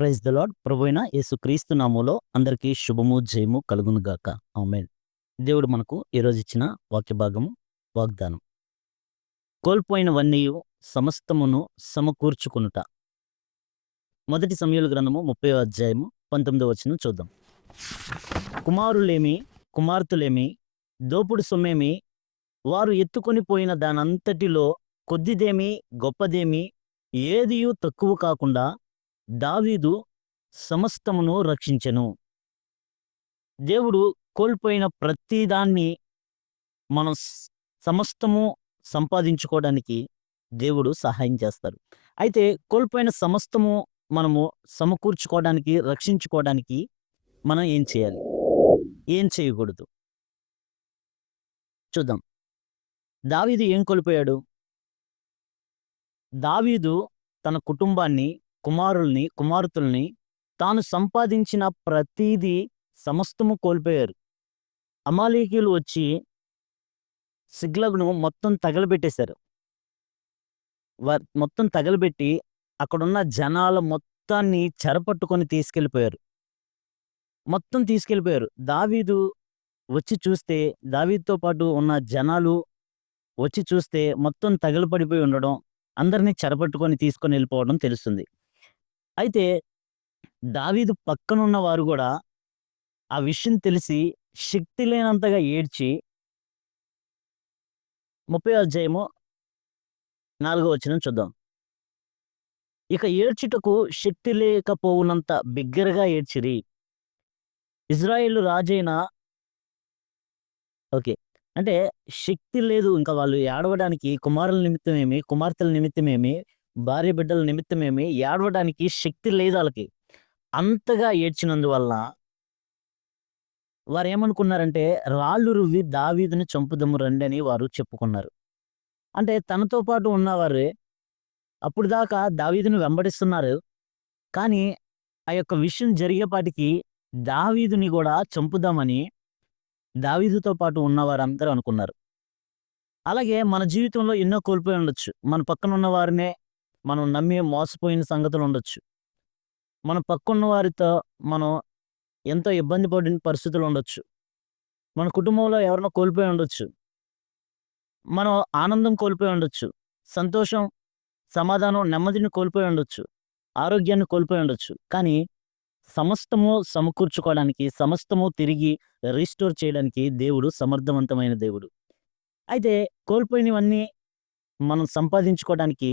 Praise the lord. ప్రభువైన యేసుక్రీస్తు నామములో అందరికీ శుభము, జయము కలుగును గాక. ఆమేన్. దేవుడు మనకు ఈరోజు ఇచ్చిన వాక్య భాగము, వాగ్దానం. కోల్పోయినవన్నీయు సమస్తమును సమకూర్చుకొనుట. మొదటి సమూయేలు గ్రంథము 30వ అధ్యాయము 19వ వచనం చూద్దాం. కుమారులేమి, కుమార్తెలేమి, దోపుడు సొమ్మేమి, వారు ఎత్తుకొని పోయిన దానంతటిలో కొద్దిదేమి, గొప్పదేమి ఏదియూ తక్కువ కాకుండా దావీదు సమస్తమును రక్షించెను. దేవుడు కోల్పోయిన ప్రతిదాన్ని మనం సమస్తము సంపాదించుకోవడానికి దేవుడు సహాయం చేస్తారు. అయితే కోల్పోయిన సమస్తము మనము సమకూర్చుకోవడానికి, రక్షించుకోవడానికి మనం ఏం చేయాలి? ఏం చేయకూడదు? చూద్దాం. దావీదు ఏం కోల్పోయాడు? దావీదు తన కుటుంబాన్ని, కుమారుల్ని, కుమార్తెల్ని, తాను సంపాదించిన ప్రతీదీ సమస్తము కోల్పోయారు. అమాలేకీయులు వచ్చి సిగ్లగును మొత్తం తగలబెట్టేశారు. మొత్తం తగలబెట్టి అక్కడున్న జనాల మొత్తాన్ని చెరపట్టుకొని తీసుకెళ్ళిపోయారు. మొత్తం తీసుకెళ్ళిపోయారు. దావీదు వచ్చి చూస్తే, దావీదుతో పాటు ఉన్న జనాలు వచ్చి చూస్తే మొత్తం తగలబడిపోయి ఉండడం, అందరిని చెరపట్టుకొని తీసుకొని వెళ్ళిపోవడం తెలుస్తుంది. అయితే దావీదు పక్కనున్న వారు గూడా ఆ విషయం తెలిసి శక్తి లేనంతగా ఏడ్చి 30వ అధ్యాయము 4వ వచనం చూద్దాం. ఇక ఏడ్చుటకు శక్తి లేకపోవునంత బిగ్గరగా ఏడ్చిరి. ఇజ్రాయేలు రాజైన ఓకే. అంటే శక్తి లేదు ఇంకా వాళ్ళు ఏడవడానికి, కుమారుల నిమిత్తమేమి, కుమార్తెల నిమిత్తమేమి, భార్య బిడ్డల నిమిత్తమేమి ఏడవడానికి శక్తి లేదు ఆళ్ళకి. అంతగా ఏడ్చినందువల్ల వారేమనుకున్నారంటే, రాళ్ళు రువ్వి దావీదుని చంపుదము రండి అని వారు చెప్పుకున్నారు. అంటే తనతో పాటు ఉన్నవారే అప్పటిదాకా దావీదుని వెంబడిస్తున్నారు. కానీ ఆ యొక్క విషయం జరిగేపాటికి దావీదుని గూడా చంపుదామని దావీదుతో పాటు ఉన్నవారందరూ అనుకున్నారు. అలాగే మన జీవితంలో ఎన్నో కోల్పోయి ఉండొచ్చు. మన పక్కన ఉన్న వారినే మనం నమ్మి మోసపోయిన సంగతులు ఉండొచ్చు. మన పక్కన్న వారితో మనం ఎంతో ఇబ్బంది పడిన పరిస్థితులు ఉండొచ్చు. మన కుటుంబంలో ఎవరినో కోల్పోయి ఉండొచ్చు. మనం ఆనందం కోల్పోయి ఉండొచ్చు. సంతోషం, సమాధానం, నెమ్మదిని కోల్పోయి ఉండొచ్చు. ఆరోగ్యాన్ని కోల్పోయి ఉండొచ్చు. కానీ సమస్తము సమకూర్చుకోవడానికి, సమస్తము తిరిగి రీస్టోర్ చేయడానికి దేవుడు సమర్థవంతమైన దేవుడు. అయితే కోల్పోయినవన్నీ మనం సంపాదించుకోవడానికి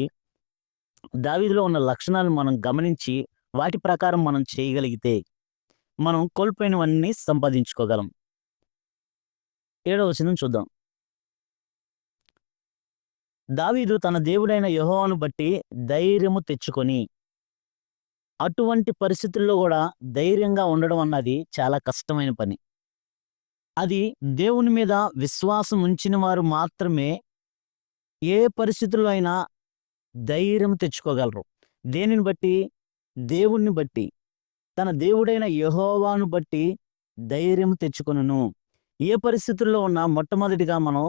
దావీదులో ఉన్న లక్షణాలను మనం గమనించి వాటి ప్రకారం మనం చేయగలిగితే మనం కోల్పోయినవన్నీ సంపాదించుకోగలం. 7వ వచనం చూద్దాం. దావీదు తన దేవుడైన యెహోవాను బట్టి ధైర్యము తెచ్చుకొని, అటువంటి పరిస్థితుల్లో గూడా ధైర్యంగా ఉండడం అన్నది చాలా కష్టమైన పని. అది దేవుని మీద విశ్వాసం ఉంచిన వారు మాత్రమే ఏ పరిస్థితుల్లో అయినా ధైర్యం తెచ్చుకోగలరు. దేనిని బట్టి? దేవుణ్ణి బట్టి. తన దేవుడైన యెహోవాను బట్టి ధైర్యం తెచ్చుకొనును. ఏ పరిస్థితుల్లో ఉన్నా మొట్టమొదటిగా మనం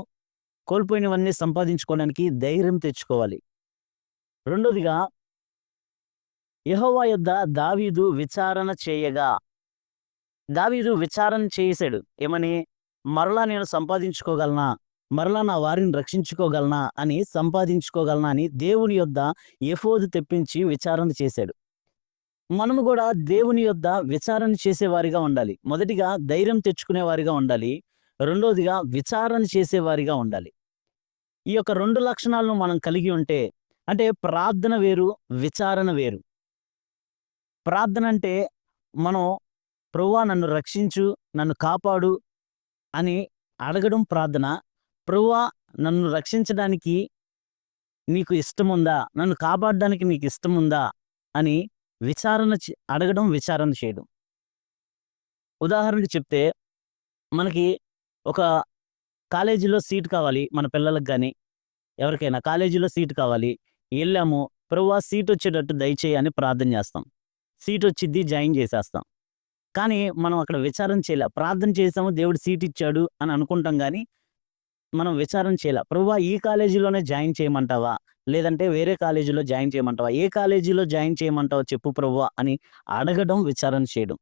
కోల్పోయినవన్నీ సంపాదించుకోవడానికి ధైర్యం తెచ్చుకోవాలి. రెండోదిగా యెహోవా యొద్ద దావీదు విచారణ చేయగా, దావీదు విచారణ చేసాడు. ఏమని? మరలా నేను సంపాదించుకోగలనా? మరలా నా వారిని రక్షించుకోగలనా అని, సంపాదించుకోగలనా అని దేవుని యొద్ద ఎఫోదు తెప్పించి విచారణ చేశాడు. మనము కూడా దేవుని యొద్ద విచారణ చేసేవారిగా ఉండాలి. మొదటిగా ధైర్యం తెచ్చుకునేవారిగా ఉండాలి. రెండోదిగా విచారణ చేసేవారిగా ఉండాలి. ఈ యొక్క 2 లక్షణాలను మనం కలిగి ఉంటే, అంటే ప్రార్థన వేరు, విచారణ వేరు. ప్రార్థన అంటే మనం ప్రభువా నన్ను రక్షించు, నన్ను కాపాడు అని అడగడం ప్రార్థన. ప్రభువా నన్ను రక్షించడానికి నీకు ఇష్టముందా? నన్ను కాపాడడానికి నీకు ఇష్టముందా? అని అడగడం, విచారణ చేయడం. ఉదాహరణకు చెప్తే, మనకి ఒక కాలేజీలో సీట్ కావాలి మన పిల్లలకి గాని, ఎవరికైనా కాలేజీలో సీట్ కావాలి. ఎళ్ళాము, ప్రభువా సీటొచ్చేటట్టు దయచేయి అని ప్రార్థన చేస్తాం. సీటొచ్చిద్ది, జాయిన్ చేసేస్తాం. కానీ మనం అక్కడ విచారణ చేయలే. ప్రార్థన చేసాము, దేవుడు సీటిచ్చాడు అని అనుకుంటాం గానీ, మనం విచారణ చేయలే. ప్రభువా ఈ కాలేజీలోనే జాయిన్ చేయమంటావా? లేదంటే వేరే కాలేజీలో జాయిన్ చేయమంటావా? ఏ కాలేజీలో జాయిన్ చేయమంటావో చెప్పు ప్రభువా అని అడగడం విచారణ చేయడం.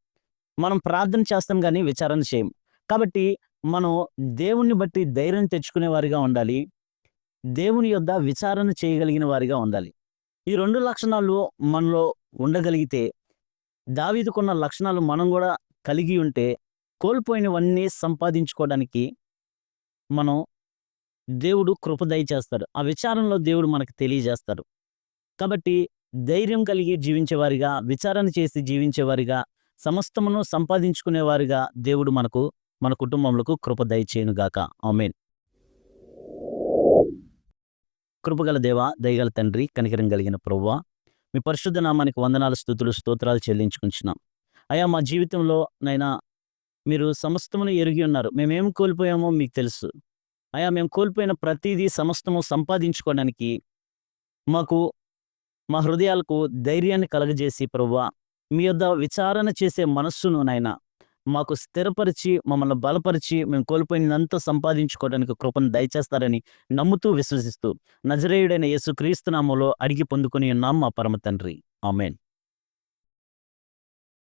మనం ప్రార్థన చేస్తాం గానీ విచారణ చేయం. కాబట్టి మనం దేవుణ్ణి బట్టి ధైర్యం తెచ్చుకునే వారిగా ఉండాలి. దేవుని యొద్ద విచారణ చేయగలిగిన వారిగా ఉండాలి. ఈ 2 లక్షణాలు మనలో ఉండగలిగితే, దావీదుకున్న లక్షణాలు మనం గూడా కలిగి ఉంటే, కోల్పోయినవన్నీ సంపాదించుకోవడానికి మనం దేవుడు కృప దయచేస్తాడు. ఆ విచారణలో దేవుడు మనకు తెలియజేస్తాడు. కాబట్టి ధైర్యం కలిగి జీవించేవారిగా, విచారణ చేసి జీవించేవారిగా, సమస్తమును సంపాదించుకునేవారిగా దేవుడు మనకు, మన కుటుంబములకు కృప దయచేయునుగాక. ఆమేన్. కృపగల దేవా, దయగల తండ్రి, కనికరం కలిగిన ప్రభువా, మీ పరిశుద్ధ నామానికి వందనాలు, స్తుతులు, స్తోత్రాలు చెల్లించుకుంటున్నాం. అయ్యా మా జీవితంలో నైనా మీరు సమస్తమును ఎరిగి ఉన్నారు. మేమేం కోల్పోయామో మీకు తెలుసు. అయ్యా మేము కోల్పోయిన ప్రతీదీ సమస్తము సంపాదించుకోవడానికి మాకు మా హృదయాలకు ధైర్యాన్ని కలగజేసి ప్రభువా, మీ యొద్ద విచారణ చేసే మనస్సును నాయనా మాకు స్థిరపరిచి, మమ్మల్ని బలపరిచి, మేము కోల్పోయినదంతా సంపాదించుకోవడానికి కృపను దయచేస్తారని నమ్ముతూ, విశ్వసిస్తూ నజరేయుడైన యేసుక్రీస్తు నామంలో అడిగి పొందుకొని ఉన్నాం మా పరమ తండ్రి. ఆమేన్.